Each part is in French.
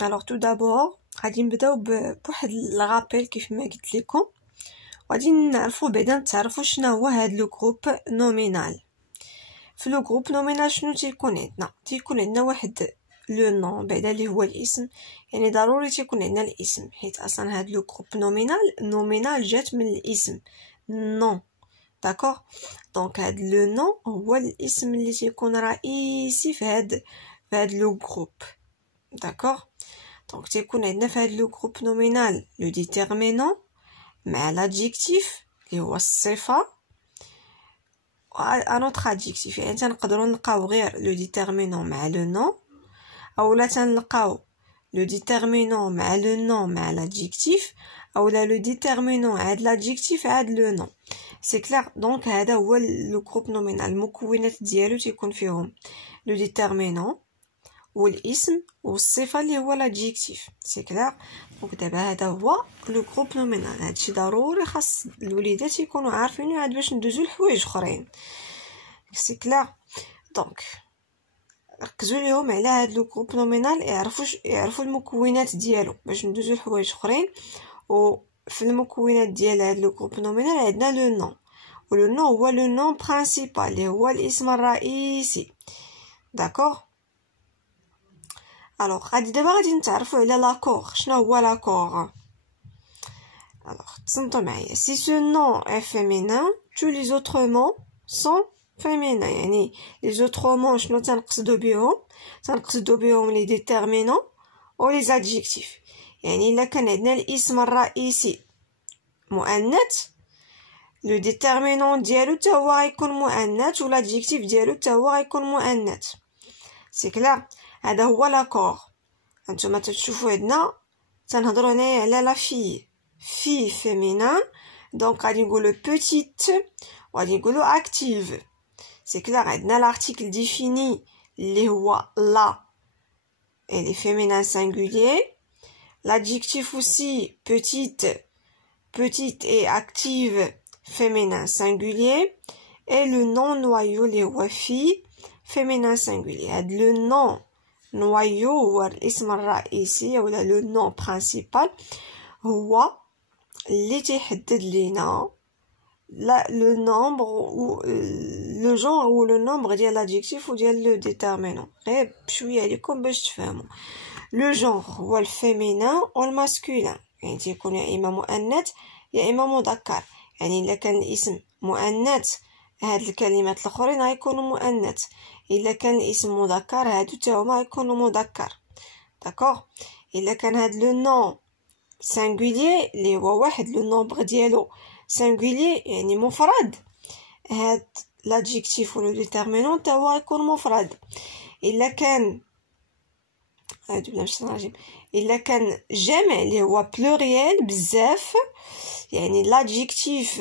Alors tout d'abord غادي نبداو بواحد الغابيل كيف ما قلت لكم، غادي نعرفوا بعدا نتعرفوا شنو هو هاد لو جروب نومينال. في لو جروب نومينال شنو تيكون عندنا واحد لو نون بعدا اللي هو الاسم، يعني ضروري تيكون عندنا الاسم، حيت اصلا هاد لو جروب نومينال جات من الاسم نون. داكوغ، دونك هاد لو نون هو الاسم اللي تيكون رئيسي في هاد لو جروب. داكوغ، دونك تيكون عندنا في هاد لو جروب نومينال لو ديتيرمينون مع لادجيكتيف اللي هو الصفه، ان اوتر ادجيكتيف، يعني تنقدروا نلقاو غير لو ديتيرمينون مع لو نون، اولا تنلقاو لو ديتيرمينون مع لو نون مع لادجيكتيف، اولا لو ديتيرمينون عاد لادجيكتيف عاد لو نون. سي كلير، دونك هذا هو لو جروب نومينال. المكونات ديالو تيكون فيهم لو ديتيرمينون والاسم والصفه اللي هو لادجيكتيف. سي كلير، دونك دابا هذا هو لو جروب نومينال. هادشي ضروري خاص الوليدات يكونوا عارفينه عاد باش ندوزو لحوايج اخرين. سي كلير، دونك ركزوا ليهم على هاد لو جروب نومينال، يعرفوا المكونات ديالو باش ندوزو لحوايج اخرين. وفي المكونات ديال هاد لو جروب نومينال عندنا لو نون، ولو نون هو لو نون برينسيپال اللي هو الاسم الرئيسي. داكوغ، الوغ غادي نتعرفوا على لاكور. شنو هو لاكور؟ الوغ تصنتوا معايا، سي سو نون est féminin tous les autres mots sont féminins. يعني les autres mots شنو تنقصدوا بهم لي ديتيرمينون و لي زادجيكتيف. يعني الا كان عندنا الاسم الرئيسي مؤنث، لو ديتيرمينون ديالو حتى هو غيكون مؤنث، و لادجيكتيف ديالو حتى هو غيكون مؤنث. سي كلير، هذا هو لاكور. هانتوما تشوفوا عندنا تنهضروا هنايا على لا في فيمينان، دونك غادي نقولوا بوتيت وغادي نقولوا اكتيف. سي كلير، عندنا لارتيكل ديفيني اللي هو لا et les féminins singuliers, l'adjectif aussi petite et active féminin singulier, et le nom noyau اللي هو fille féminin singulier. هاد le nom noyau هو الاسم الرئيسي ولا لو نون برينسيپال، هو اللي تيحدد لينا لا لو نومبر و لو جونغ و لو نومبر ديال لادجيكتيف و ديال لو ديتيرمينون. غير بشويه عليكم باش تفهموا. لو جونغ هو الفيمينين و الماسكولين، يعني تيكون يا اما مؤنث يا اما مذكر. يعني الا كان الاسم مؤنث هاد الكلمات الاخرين غيكونوا مؤنث، الا كان الاسم مذكر هادو حتى هما غيكونوا مذكر. داكوغ، الا كان هاد لو نون سينغولير اللي هو واحد لو نومبر ديالو سينغولير يعني مفرد، هاد لادجيكتيف ولو ديتيرمينون حتى هو غيكون مفرد. الا كان الا كان جمع اللي هو بلوريال بزاف، يعني l'adjectif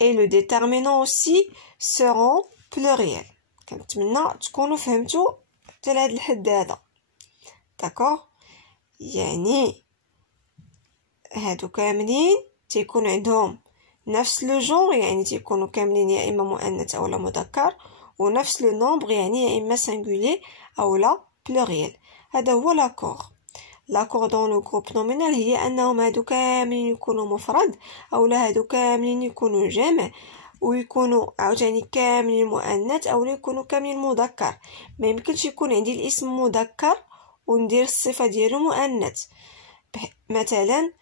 et le déterminant aussi seront pluriels. كنتمنى تكونوا فهمتوا حتى لهاد الحد هذا. داكوغ، يعني هادو كاملين تيكون عندهم نفس لو جونغ، يعني تيكونوا كاملين يا اما مؤنث اولا مذكر، ونفس لو نومبر يعني يا اما سينغولير اولا بلوريال. هذا هو لاكور. لاكور دون لو جروب نومينال هي انهم هادو كاملين يكونوا مفرد اولا هادو كاملين يكونوا جمع، ويكونوا عاوتاني كاملين مؤنث اولا يكونوا كاملين مذكر. ما يمكنش يكون عندي الاسم مذكر وندير الصفه ديالو مؤنث. مثلا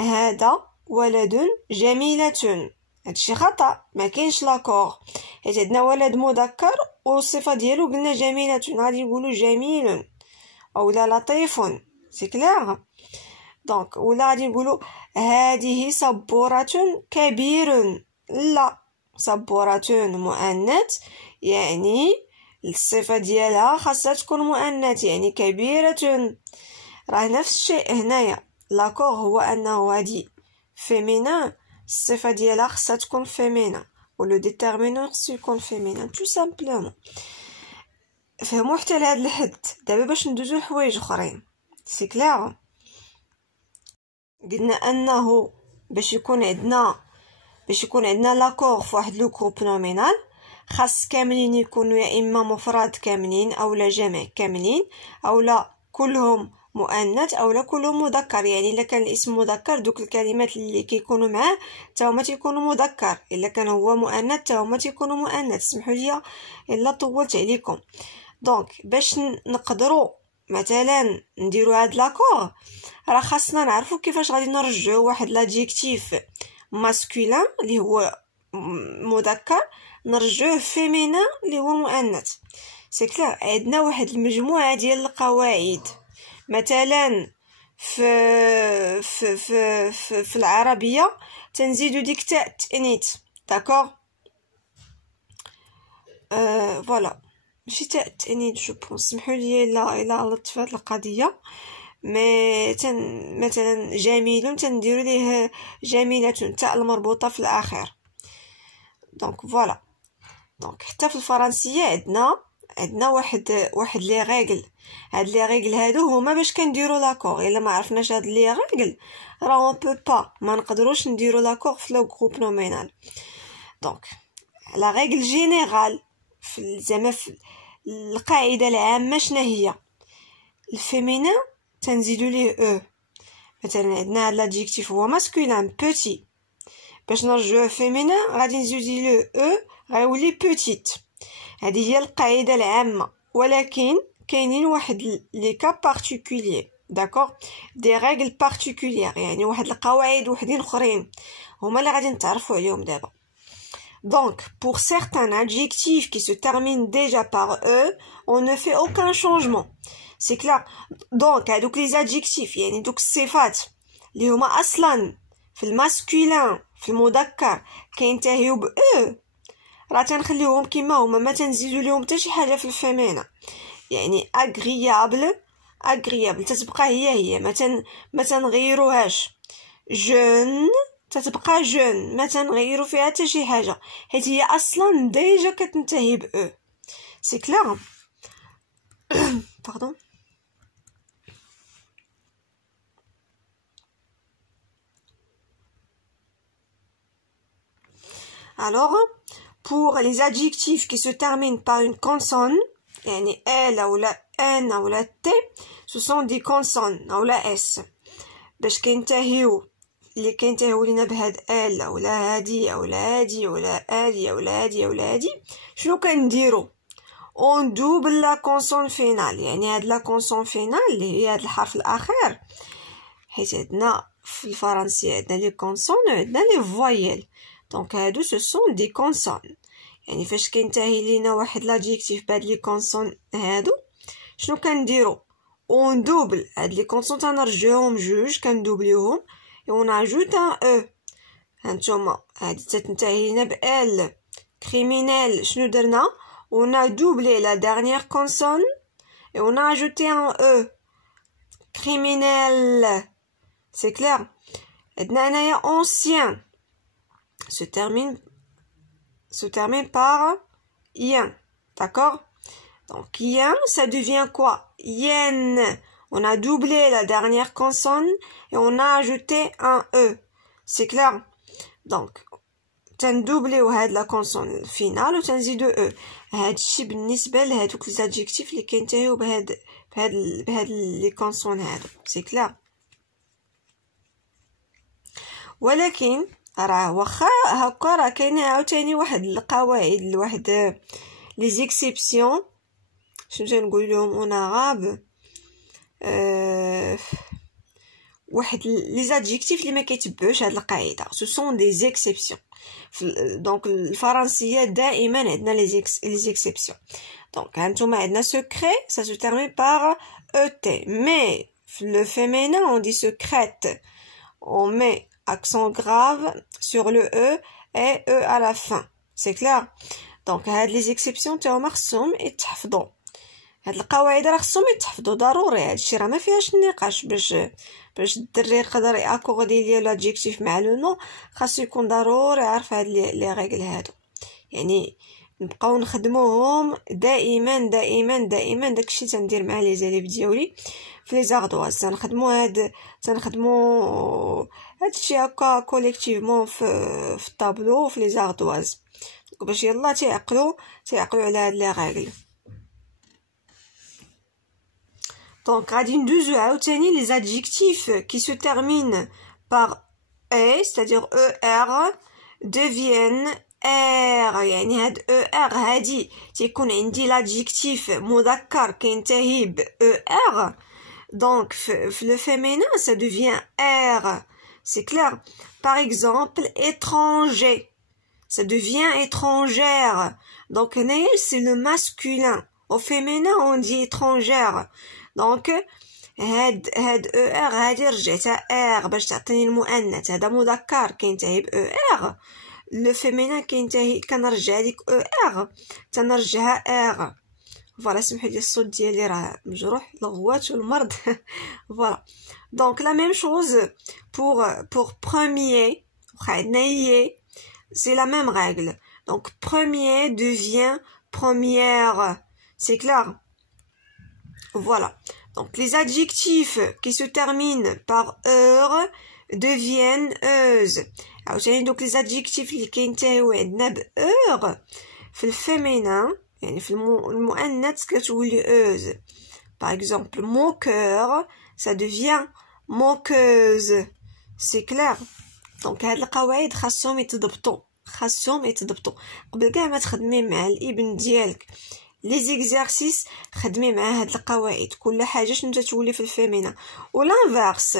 هذا ولد جميله، هادشي خطا، ما كاينش لاكور، حيت عندنا ولد مذكر والصفه ديالو قلنا جميله، غادي نقولوا جميل اولا لطيف. سي كلير، دونك ولا غادي نقولوا هذه سبوره كبير، لا، سبوره مؤنث يعني الصفه ديالها خاصها تكون مؤنث، يعني كبيره. راه نفس الشيء هنايا. لاكور هو انه هادي فيمينان الصفه ديالها خاصها تكون فيمينان، ولو ديتيرمينون خصو يكون فيمينان تو سامبلومون. فهموا حتى لهاد الحد. دابا باش ندوزو لحوايج اخرين. سي كلير، قلنا انه باش يكون عندنا لاكور في واحد لو جروب نومينال خاص كاملين يكونوا يا اما مفرد كاملين اولا جمع كاملين اولا كلهم مؤنث اولا كله مذكر. يعني الا كان الاسم مذكر دوك الكلمات اللي كيكونوا معاه حتى هما تيكونوا مذكر، الا كان هو مؤنث حتى هما تيكونوا مؤنث. سمحوا لي الا طولت عليكم. دونك باش نقدروا مثلا نديروا هاد لاكور راه خاصنا نعرفوا كيفاش غادي نرجعوا واحد لادجيكتيف ماسكولين اللي هو مذكر نرجعوه فيمينا اللي هو مؤنث. سي كلير. عندنا واحد المجموعه ديال القواعد مثلا في العربيه تنزيدو ديك تاء التانيث. داكور. فوالا ماشي تاء التانيث جو بونس. سمحوا لي الا غلطت في هذه القضيه. مثلا جميل تنديروا ليه جميله تاء المربوطه في الاخر. دونك فوالا. دونك حتى في الفرنسيه عندنا واحد لي ريغل. هاد لي ريغل هادو هما باش كنديروا لاكور. الا ما عرفناش هاد لي ريغل راه اون بو با ما نقدروش نديروا لاكور في لو غروب نومينال. دونك لا ريغل جينيرال زعما في القاعده العامه شنو هي؟ الفيمينين تنزيدوا ليه او. مثلا عندنا هاد لادجيكتيف هو ماسكولين بوتي، باش نرجعوه فيمينين غادي نزيدو ليه او غيولي بوتيت. هذه هي القاعده العامه. ولكن كاينين واحد لي كا بارتيكولير. داكور. دي ريغل بارتيكولير يعني واحد القواعد وحدين اخرين هما اللي غادي نتعرفوا عليهم دابا. Donc, pour certains adjectifs qui se terminent déjà par E, on ne fait aucun changement. C'est clair. Donc, هادوك les adjectifs يعني دوك الصفات اللي هما اصلا في الماسكولين في المذكر كينتهيو ب E راه تنخليوهم كما هما، ما تنزيدو ليهم حتى شي حاجه في الفيمينا. يعني agréable تتبقى هي ما تنغيروهاش. jeune تتبقى جون ما تنغيروا فيها حتى شي حاجه حيت هي اصلا ديجا كتنتهي ب او. سي كلير. باردون. alors pour les adjectifs qui se terminent par une consonne يعني ال ولا ان ولا t ce sont des consonnes ولا s. باش اللي كينتهيو لينا بهاد ال ولا هادي ولا هادي ولا هادي ولا هادي ولا هادي شنو كنديرو؟ اون دوبل لا كونسون فينال. يعني هاد لا كونسون فينال اللي هي هاد الحرف الاخير، حيت عندنا في الفرنسيه عندنا لي كونسون وعندنا لي فويل. دونك هادو سو سون دي كونسون. يعني فاش كينتهي لينا واحد لادجيكتيف بهاد لي كونسون هادو شنو كنديرو؟ اون دوبل هاد لي كونسون تنرجعوهم جوج كندوبليوهم et on ajoute un E. هانتوما هادي تتنتهي لنا ب L. criminel شنو درنا؟ on a doublé la dernière consonne et on a ajouté un E. criminel. c'est clair. عندنا هنايا ancien se termine par ien. d'accord. donc ien ça devient quoi? yen. On a doublé la dernière consonne et on a ajouté un E. C'est clair? Donc, تندوبليو هاد لا كونسون فينال وتنزيدو او. هادشي بالنسبه لهادوك لي ادجيكتيف اللي كينتهيو بهاد لي كونسون هادو. سي كلير. ولكن راه واخا هكا راه كاينه عاوتاني واحد القواعد واحد لي زيكسيبسيون شنو تنقول لهم اون عرب واحد لي زادجيكتيف اللي ما كيتبعوش هاد القاعده. سو سون دي زيكسيبسيون. دونك الفرنسيه دائما عندنا لي زيكسيبسيون. دونك هانتوما عندنا secret ça se termine par et mais le féminin on dit secrète. on met accent grave sur le e et e à la fin. c'est clair. دونك هاد لي زيكسيبسيون تاهما خصهم يتحفظوا. هاد القواعد راه خصهم يتحفظوا ضروري. هادشي راه ما فيهاش النقاش. باش الدري يقدر ياكوردي ليا لادجيكتيف مع لو نو خاصو يكون ضروري عارف هاد لي ريغل هادو. يعني نبقاو نخدموهم دائما دائما دائما. داكشي تندير مع لي زاليف ديالي في لي زاردواز. تنخدمو هادشي هكا كوليكتيفمون في الطابلو في لي زاردواز باش يلا تيعقلوا على هاد لي ريغل. Donc, غادي ندوزو عاوتاني les adjectifs qui se terminent par e, c'est-à-dire er, deviennent r. يعني هاد er هادي تيكون عندي l'adjectif مذكر كينتهي ب er. Donc, le féminin, ça devient r. C'est clair. Par exemple, étranger. Ça devient étrangère. Donc, c'est le masculin. Au féminin, on dit étrangère. Donc, هاد er هادي رجعتها r باش تعطيني المؤنث. هذا مذكر كينتهي ب er. Le féminin كينتهي كنرجع ديك er تنرجعها r. Voilà, سمحوا لي الصوت ديالي راه مجروح الغوات والمرض. Voilà. Donc la même chose pour premier. C'est la même règle. Donc premier devient première. C'est clair? Voilà. Donc les adjectifs qui se terminent par heure deviennent euse. Donc les adjectifs اللي كينتهيو عندنا ب heure في الفيمينين يعني في المؤنث كتولي euse. Par exemple, moqueur, ça devient moqueuse. C'est clair? Donc هاد القواعد خاصهم يتضبطوا قبل كاع ما تخدمي مع الابن ديالك لي زيكزارسيس خدمي مع هاد القواعد كل حاجه شنو تتولي في الفيمينا والانفيرس.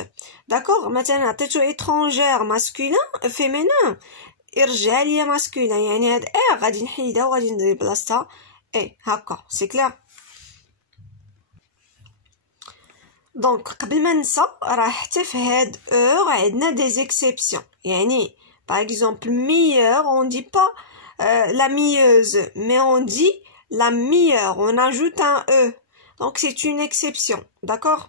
داكوغ مثلا عطيتو étrangère masculin féminin يرجع ليا masculin يعني هاد غادي نحيدها وغادي ندير بلاصتها هكا. سي كلير؟ دونك قبل ما ننسى راه حتى في هاد اور عندنا دي زيكسيبسيون. يعني par exemple meilleur on dit pas la mieuse mais on dit la meilleure, on ajoute un e. Donc c'est une exception, d'accord?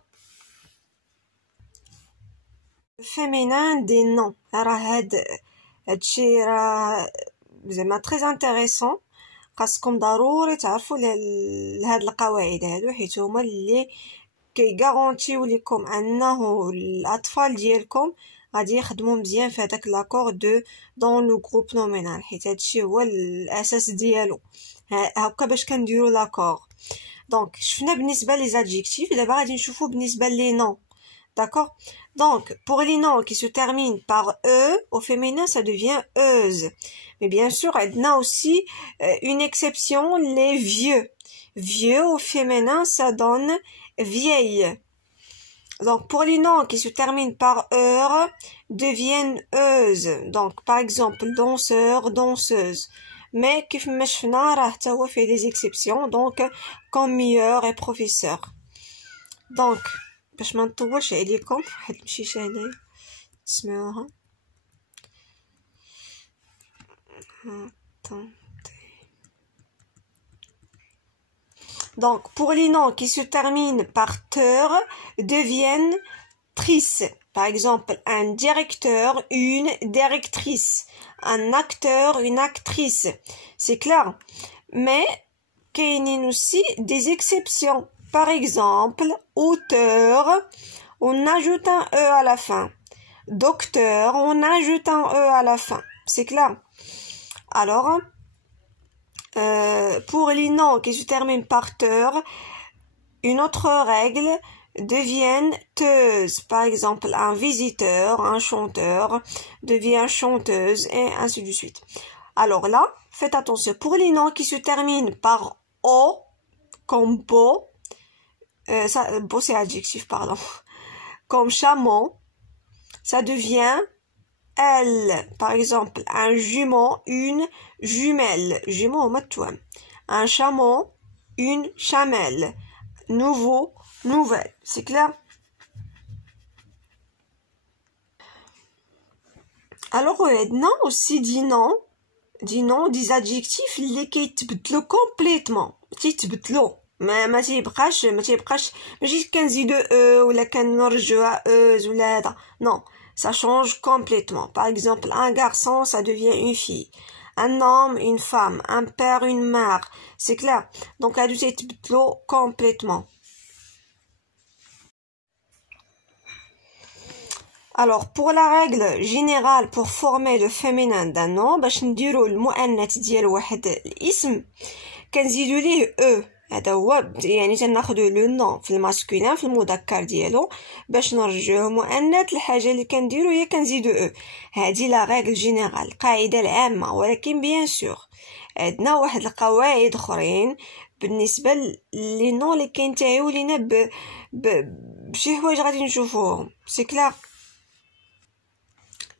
Féminin des noms. هادشي راه زعما très intéressant. خاصكم ضروري تعرفوا لهاد القواعد هادو حيت هما اللي كيغارونتيو لكم انه الاطفال ديالكم غادي يخدموا مزيان في هذاك لاكور دو دون لو جروب نومينال حيت هادشي هو الاساس ديالو. هكا باش كنديروا لاكور. دونك شفنا بالنسبه لي زادجيكتيف. دابا غادي نشوفوا بالنسبه لي نون. D'accord? Donc, pour les noms qui se terminent par e, au féminin, ça devient euse. Mais bien sûr, il y a aussi une exception, les vieux. Vieux, au féminin, ça donne vieille. Donc, pour les noms qui se terminent par heure, deviennent euse. Donc, par exemple, danseur, danseuse. Mais, كيف ما شفنا, راه حتى هو فيه des exceptions. Donc, comme meilleur et professeur. Donc, باش ما نطولش عليكم واحد المشيشه هنايا تسمعوها. Donc pour les noms qui se terminent par teur deviennent trice. Par exemple un directeur, une directrice, un acteur, une actrice. C'est clair? Mais كاينين aussi des exceptions. Par exemple, auteur, on ajoute un E à la fin. Docteur, on ajoute un E à la fin. C'est clair? Alors, pour les noms qui se terminent par teur, une autre règle deviennent teuse. Par exemple, un visiteur, un chanteur devient chanteuse et ainsi de suite. Alors là, faites attention. Pour les noms qui se terminent par O, comme beau, ça, beau c'est adjectif, pardon. Comme chameau, ça devient elle. Par exemple, un jumeau, une jumelle. Jumeau au matouam. Un chameau, une chamelle. Nouveau, nouvelle. C'est clair? Alors, maintenant aussi dit non, des adjectifs اللي كيتبدلوا complètement. كيتبدلوا ما تيبقاش ماشي كنزيدو او ولا كنرجعوها اوز ولا هذا. Non, ça change complètement. Par exemple, un garçon, ça devient une fille. Un homme, une femme. Un père, une mère. C'est clair? Donc, هادو تيتبدلوا complètement. Alors, pour la règle générale pour former le féminin d'un nom, باش نديرو المؤنث ديال واحد الاسم كنزيدو ليه او. هذا هو يعني تناخدو لو نون في الماسكولين في المذكر ديالو باش نرجعوه مؤنث. الحاجه اللي كنديرو هي كنزيدو او. هذه لا ريغل جينيرال القاعده العامه. ولكن بيان سور عندنا واحد القواعد اخرين بالنسبه لي نون اللي كينتهيو لينا بشي حوايج غادي نشوفوهم. سي كلار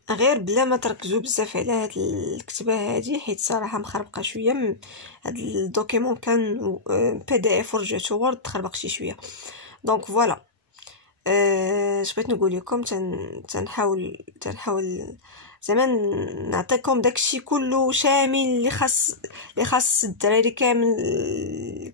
غير بلا ما تركزوا بزاف على هاد الكتابه هادي حيت صراحه مخربقه شويه. هاد الدوكيمون كان بي دي اف ورجعته وورد تخربق شي شويه. دونك فوالا اش بغيت نقول لكم تنحاول زعما نعطيكم داكشي كله شامل اللي خاص الدراري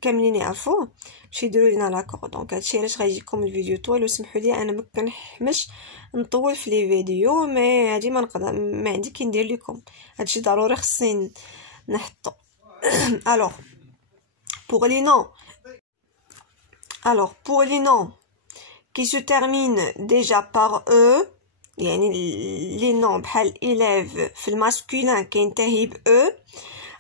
كاملين يعرفوه باش يديروا لينا لاكور. دونك هادشي علاش غيجيكم الفيديو طويل. وسمحوا لي انا ما كنحمش نطول في لي فيديو مي هادي ما نقدر ما عندي كي ندير لكم هادشي ضروري خصني نحطو. alors pour les noms qui se terminent déjà par e يعني لي نون بحال élève في الماسكولين كينتهي ب e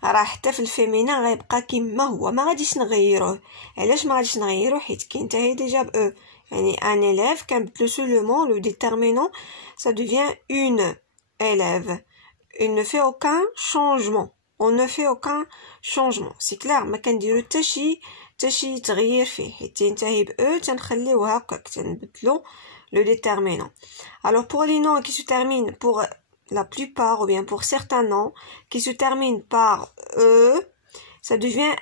راه حتى في الفيمينين غيبقى كيما هو ما غاديش نغيروه. علاش ما غاديش نغيروه؟ حيت كينتهي ديجا ب e. يعني un élève كنبدلو seulement le déterminant ça devient une élève. il ne fait aucun changement. on ne fait aucun changement. c'est clair ما كنديرو حتى شي تغيير فيه حيت ينتهي ب e تنخليوه هكاك تنبدلو le déterminant. Alors pour les noms qui se terminent pour la plupart ou bien pour certains noms qui se terminent par e, ça devient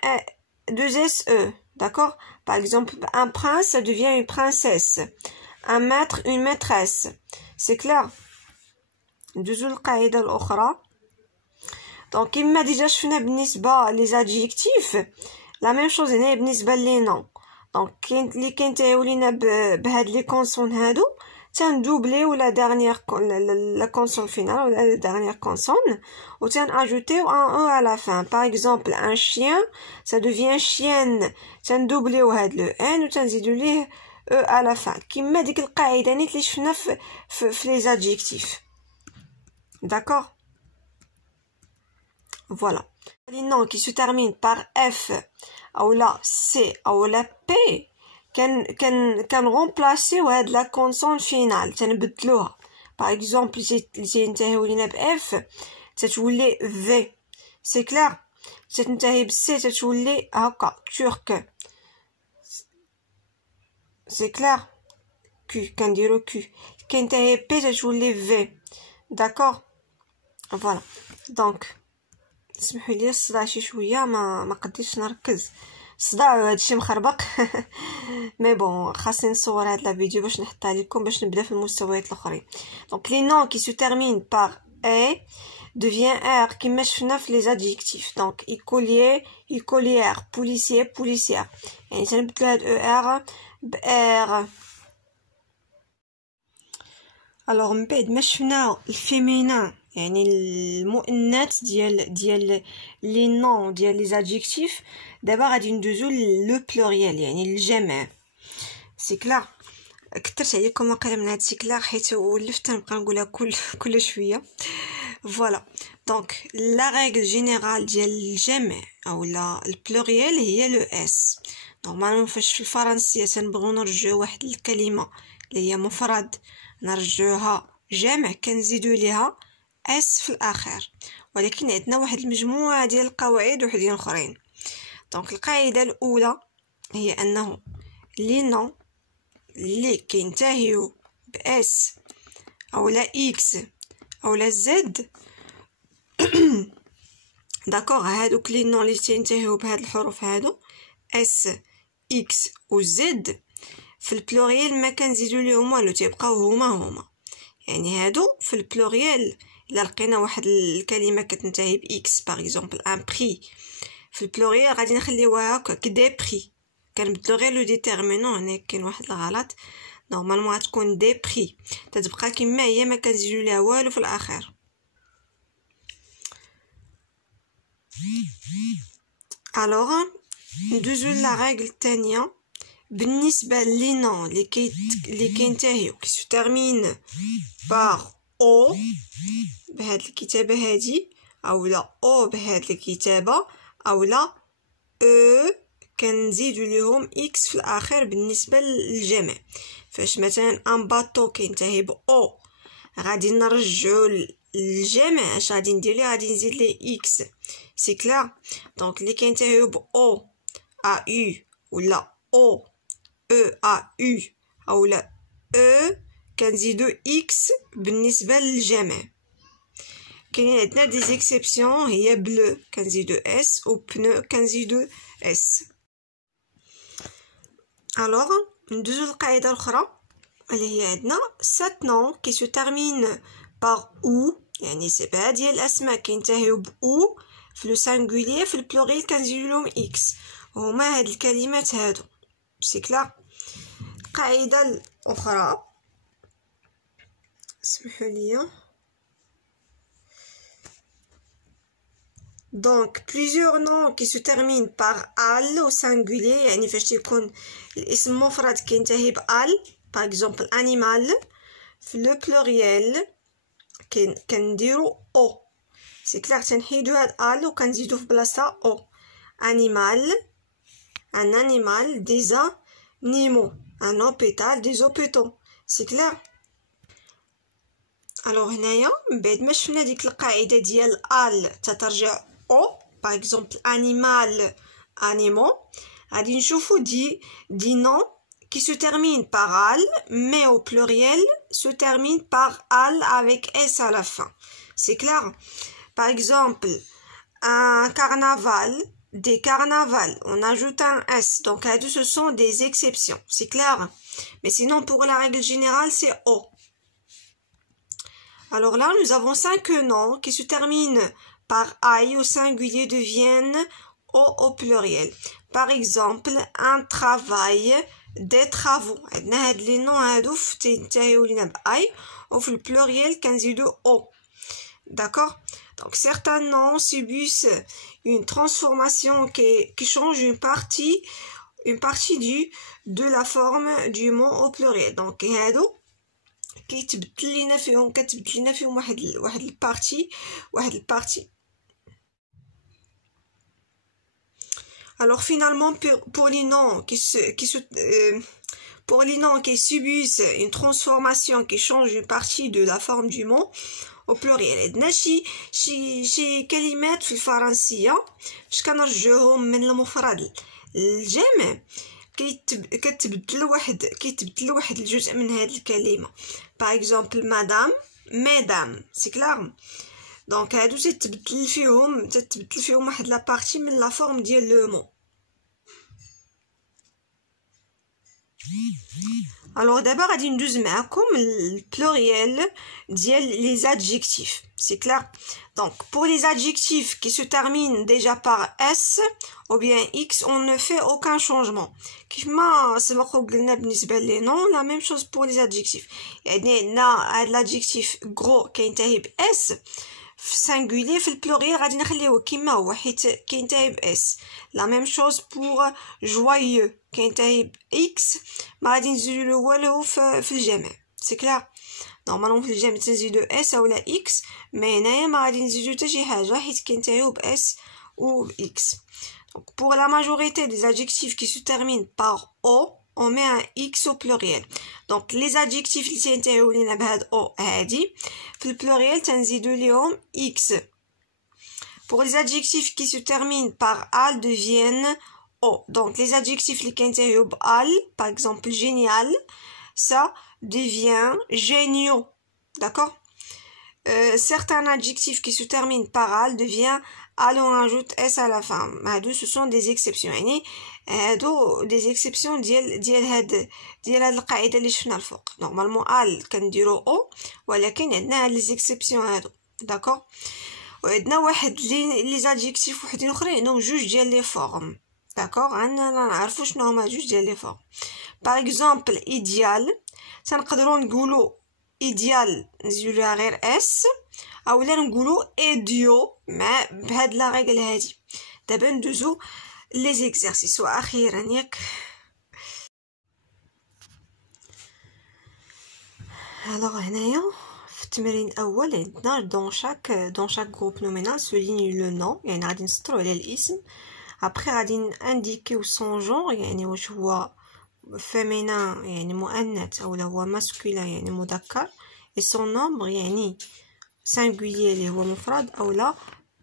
2SE, d'accord? Par exemple, un prince, ça devient une princesse. Un maître, une maîtresse. C'est clair? ندوزو للقاعدة الأخرى. Donc كما ديجا شفنا بالنسبة les adjectifs la même chose هنا بالنسبة لي noms. دونك كاين اللي كينتهيو لينا بهاد لي كونسون هادو تندوبليو لا دارنيير لا كونسون فينال ولا لا دارنيير كونسون و تناجوتيو ان او على لا فان. باغ اكزومبل ان شيان ça devient chienne تندوبليو هاد لو ان و تنزيدو ليه او على لا فان كيما ديك القاعده نيت اللي شفنا في لي زادجيكتيف. داكور فوالا les noms qui se terminent par f ou la c ou la p كان remplacer هاد لا كونسون فينال تنبدلوها. باغ اكزومبل تنتهيو لينا ب اف تتولي في. سي كلار تنتهي ب سي تتولي هكا ترك. سي كلار كي كنديرو كي كينتهي بي تتولي في. داكور فوالا. دونك سمحوا لي الصداع شي شويه ما قديتش نركز. صداع هادشي مخربق مي بون خاصني نصور هاد لا فيديو باش نحطها لكم باش نبدا في المستويات الاخرين. دونك لي نون كي سو تيرمين بار اي devient ار كيما شفنا في لي زادجيكتيف. دونك ايكوليي ايكوليير بوليسيي بوليسيير يعني تنبدلو هاد او ار ب ار. الوغ من بعد ما شفنا الفيمينين يعني المؤنث ديال لي نون ديال لي زادجيكتيف دابا غادي ندوزو لو بلوريال يعني الجمع. سي كلار كثرت عليكم واقيلا من هاد سي كلار حيت ولفت نبقى نقولها كل شويه. فوالا دونك لا ريغل جينيرال ديال الجمع او لا البلوريال هي لو اس. نورمالمون فاش في الفرنسيه تنبغيو نرجعو واحد الكلمه اللي هي مفرد نرجعوها جمع كنزيدو ليها اس في الاخر. ولكن عندنا واحد المجموعه ديال القواعد وحدين اخرين. دونك القاعده الاولى هي انه لي نون اللي كينتهيو باس او لا اكس او لا زد داكوغ هادوك لي نون اللي تنتهيو بهاد الحروف هادو اس اكس و زد في البلوريال ما كنزيدو ليهم والو تيبقاو هما يعني هادو في البلوريال الا لقينا واحد الكلمه كتنتهي باكس باغ اكزومبل ان بري في البلوريال غادي نخليوها هكا دي بري كنبدلو غير لو ديتيرمينون. هنا كاين واحد الغلط نورمالمون غتكون دي بري تتبقى كما هي ما كنزيدو ليها والو في الاخر. الوغ ندوزو لا ريغل الثانيه بالنسبه لي نون اللي كينتهيو كي سو تيرمين بار او بهاد الكتابه هادي او لا او بهاد الكتابه او لا او كنزيدو ليهم اكس في الاخر بالنسبه للجمع. فاش مثلا ان باطو كينتهي ب او غادي نرجعو الجمع اش غادي ندير ليه؟ غادي نزيد ليه اكس. سي كلار. دونك اللي كينتهيو ب او ا يو ولا او او ا يو اولا او كنزيدو اكس بالنسبه للجمع. كاينين عندنا دي زيكسيبسيون هي بلو كنزيدو اس و بنو كنزيدو اس. الوغ ندوزو للقاعده الاخرى اللي هي عندنا سات نون كي سو تيرمين باغ او، يعني سبعه ديال الاسماء كينتهيو ب او في لو سانغولير في البلوريل كنزيدو لهم اكس. هما هاد الكلمات هادو. سي كلار. القاعده الاخرى اسمحوا لي. Donc, plusieurs noms qui se terminent par al au singulier, يعني فاش تيكون الاسم مفرد كينتهي ب al. Par exemple, animal. في le pluriel كنديرو o. C'est clair. تنحيدو هاد al و كنزيدو في بلاصة o. Animal. Un animal. Des animaux. Un hôpital. Des hôpitaux. C'est clair. Alors هنايا من بعد ما شفنا ديك القاعدة ديال al تترجع او. par exemple animal, animaux. غادي نشوفو دي نون qui se terminent par al mais au pluriel se terminent par al avec s à la fin. C'est clair. Par exemple un carnaval, des carnavals, on ajoute un s. Donc ce sont des exceptions. C'est clair. Mais sinon pour la règle générale c'est o. Alors là nous avons 5 noms qui se terminent par I au singulier deviennent O au pluriel. Par exemple, un travail, des travaux. عندنا هاد لي نون هادو تنتهيو لينا ب I و في البلوريال كنزيدو O. D'accord? Donc certains noms subissent une transformation qui change une partie de la forme du mot au pluriel. Donc هادو كيتبدل لينا فيهم واحد البارتي. Alors finalement pour les noms qui subissent une transformation qui change une partie de la forme du mot au pluriel. عندنا شي كلمات في الفرنسية باش كنرجعوهم من المفرد للجمع كتبدل واحد الجزء من هاد الكلمة. Par exemple madame, mesdames. C'est clair. Donc هادو تتبدل فيهم واحد لا بارتي من لا فورم ديال لو مو. Alors d'abord غادي ندوز معكم البلوريال ديال les adjectifs. C'est clair. Donc pour les adjectifs qui se terminent déjà par s ou bien x, on ne fait aucun changement. كيفما سبق وقلنا بالنسبه لي نون la même chose pour les adjectifs. يعني عندنا هاد l'adjectif gros كينتهي ب s في singulier في البلوريال غادي نخليوه كيما هو حيت كينتهي ب اس. لا ميم شوز بور joyeux كينتهي ب اكس ما غادي نزيدو والو في الجمع. سي كلار. نورمالمون في الجمع تنزيدو اس اولا اكس مي هنايا ما غادي نزيدو حتى شي حاجه حيت كينتهيو ب اس و ب اكس. Donc pour la majorité des adjectifs qui se terminent par o, on met un x au pluriel. Donc les adjectifs اللي تنتهيو لينا بهاد او هادي في البلوريال تنزيدو ليهم x. Pour les adjectifs qui se terminent par al deviennent o. Donc les adjectifs اللي كينتهيو ب al, par exemple génial, ça devient géniaux. D'accord? Certains adjectifs qui se terminent par al devient al, on ajoute s à la fin. Ce sont des exceptions. يعني هادو des exceptions ديال هاد القاعده اللي شفنا الفوق. نورمالمون al كنديرو او ولكن عندنا هاد les exceptions هادو. داكور. وعندنا واحد لي زادجيكتيف وحدين اخرين عندهم جوج ديال لي فورم. داكور. عندنا نعرفوا شنو هما جوج ديال لي فورم. باغ اكزومبل ايديال تنقدروا نقولوا ايديال نزيدو لها غير اس اولا نقولوا ايديو مع بهاد لا ريغل هادي. دابا ندوزو لي زيكزارسيس واخيرا ياك. الوغ هنايا في التمرين الاول عندنا دون شاك جروب نومينال سوليني لو نون، يعني غادي نسطروا على الاسم. après غادي نديكيو son genre يعني واش هو féminin يعني مؤنث او هو masculin يعني مذكر et son nombre يعني singulier اللي هو مفرد او لا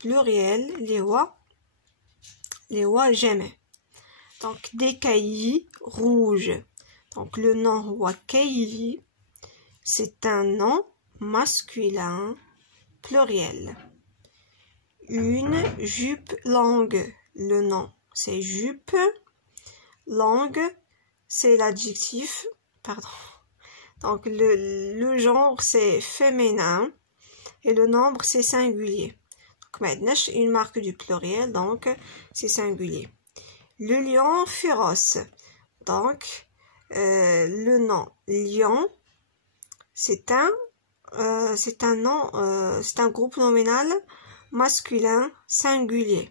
pluriel اللي هو جمع. donc des cailloux rouges. donc le nom هو cailloux, c'est un nom masculin pluriel. Une jupe longue, le nom c'est jupe, longue c'est l'adjectif, pardon. donc le genre c'est féminin et le nombre c'est singulier. donc maintenant une marque du pluriel, donc c'est singulier. Le lion féroce. donc le nom lion c'est un nom, c'est un groupe nominal masculin singulier.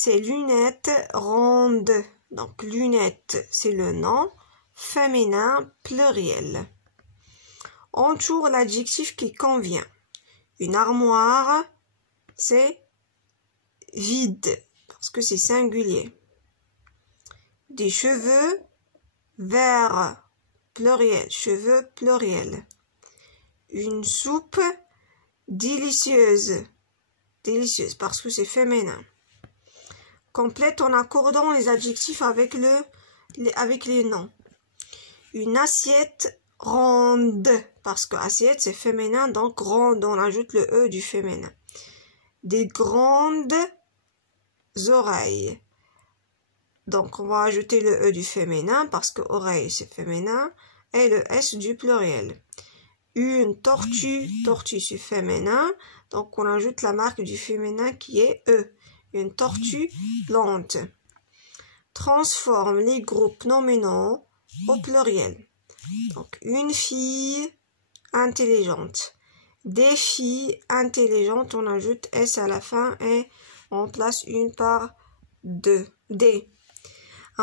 C'est lunettes rondes. donc lunettes c'est le nom féminin pluriel. Entoure l'adjectif qui convient. Une armoire c'est vide parce que c'est singulier. Des cheveux verts pluriel, cheveux pluriel. Une soupe délicieuse, délicieuse parce que c'est féminin. Complète en accordant les adjectifs avec les noms. Une assiette ronde parce que assiette c'est féminin, donc ronde on ajoute le e du féminin. Des grandes oreilles. donc on va ajouter le e du féminin parce que oreille c'est féminin et le s du pluriel. Une tortue, tortue c'est féminin, donc on ajoute la marque du féminin qui est e. Une tortue lente. Transforme les groupes nominaux au pluriel. donc une fille intelligente. Des filles intelligentes, on ajoute s à la fin et on remplace une par deux. Des.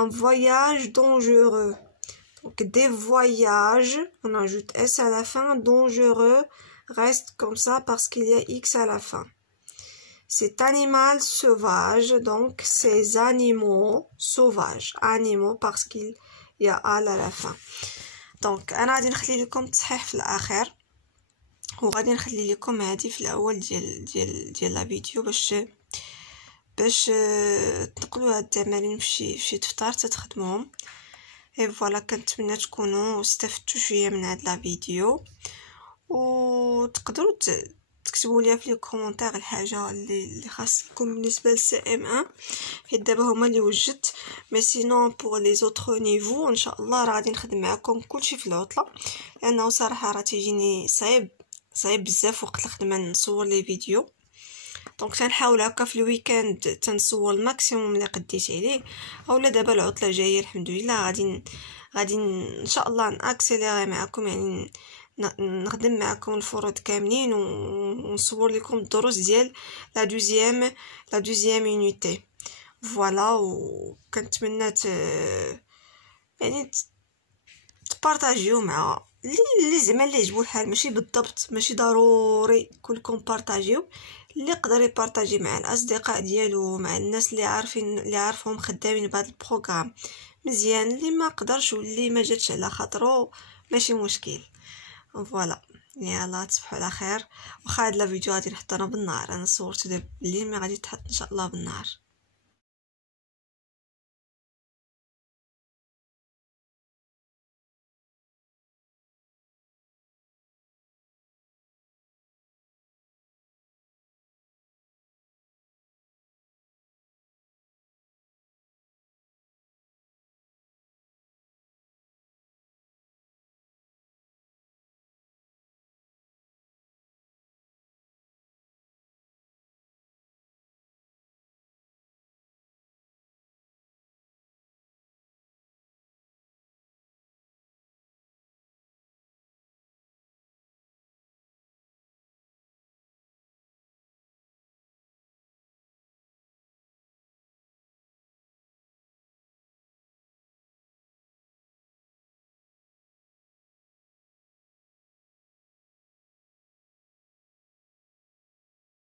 Un voyage dangereux. donc des voyages, on ajoute s à la fin, dangereux reste comme ça parce qu'il y a x à la fin. Cet animal sauvage, donc ces animaux sauvages, animaux parce qu'il y a al à la fin. donc انا غادي نخلي لكم التصحيح في الاخر وغادي نخلي لكم هذه في الاول ديال لا فيديو باش تنقلوا هاد التمارين في شي دفتر تخدموهم. اي فوالا كنتمنى تكونوا استفدتوا شويه من هاد لا فيديو وتقدروا تكتبوا لي في لي كومونتير الحاجه اللي خاصكم بالنسبه للسي ام 1 حيت دابا هما اللي وجدت. مي سينون بور لي زوتر نيفو ان شاء الله راه غادي نخدم معكم كلشي في العطله لانه صراحه راه تيجيني صعيب بزاف وقت الخدمه نصور لي فيديو. دونك تنحاول هكا في الويكاند تنصور الماكسيموم اللي قديت عليه. اولا دابا العطله جايه الحمد لله غادي ان شاء الله ناكسيليري معكم يعني نخدم معكم الفروض كاملين ونصور لكم الدروس ديال لا دوزيام يونيتي. فوالا وكنتمنى يعني تبارطاجيو مع اللي زعما اللي يعجبو الحال، ماشي بالضبط ماشي ضروري كلكم بارطاجيو. اللي يقدر يبارطاجي مع الاصدقاء ديالو مع الناس اللي عارفهم خدامين بهذا البروغرام مزيان، اللي ما قدرش واللي ما جاتش على خاطرو ماشي مشكل. فوالا يلا تصبحوا على خير. واخا هاد لا فيديو غادي نحط انا بالنهار، انا صورته دابا الليل مي غادي تحط ان شاء الله بالنهار.